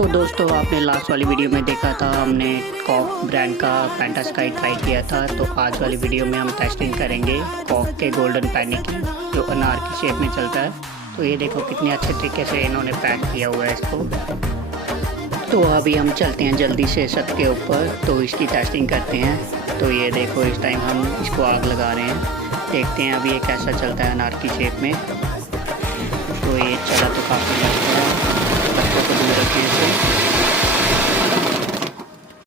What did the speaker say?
तो दोस्तों आपने लास्ट वाली वीडियो में देखा था, हमने कॉक ब्रांड का पेंटा स्काई ट्राई किया था। तो आज वाली वीडियो में हम टेस्टिंग करेंगे कॉक के गोल्डन पेनी की, जो अनार की शेप में चलता है। तो ये देखो कितने अच्छे तरीके से इन्होंने पैक किया हुआ है इसको। तो अभी हम चलते हैं जल्दी से छत के ऊपर, तो इसकी टेस्टिंग करते हैं। तो ये देखो इस टाइम हम इसको आग लगा रहे हैं, देखते हैं अभी ये कैसा चलता है अनार की शेप में। तो ये चला तो काफ़ी अच्छा है, बच्चों को दूर रखिए इसे।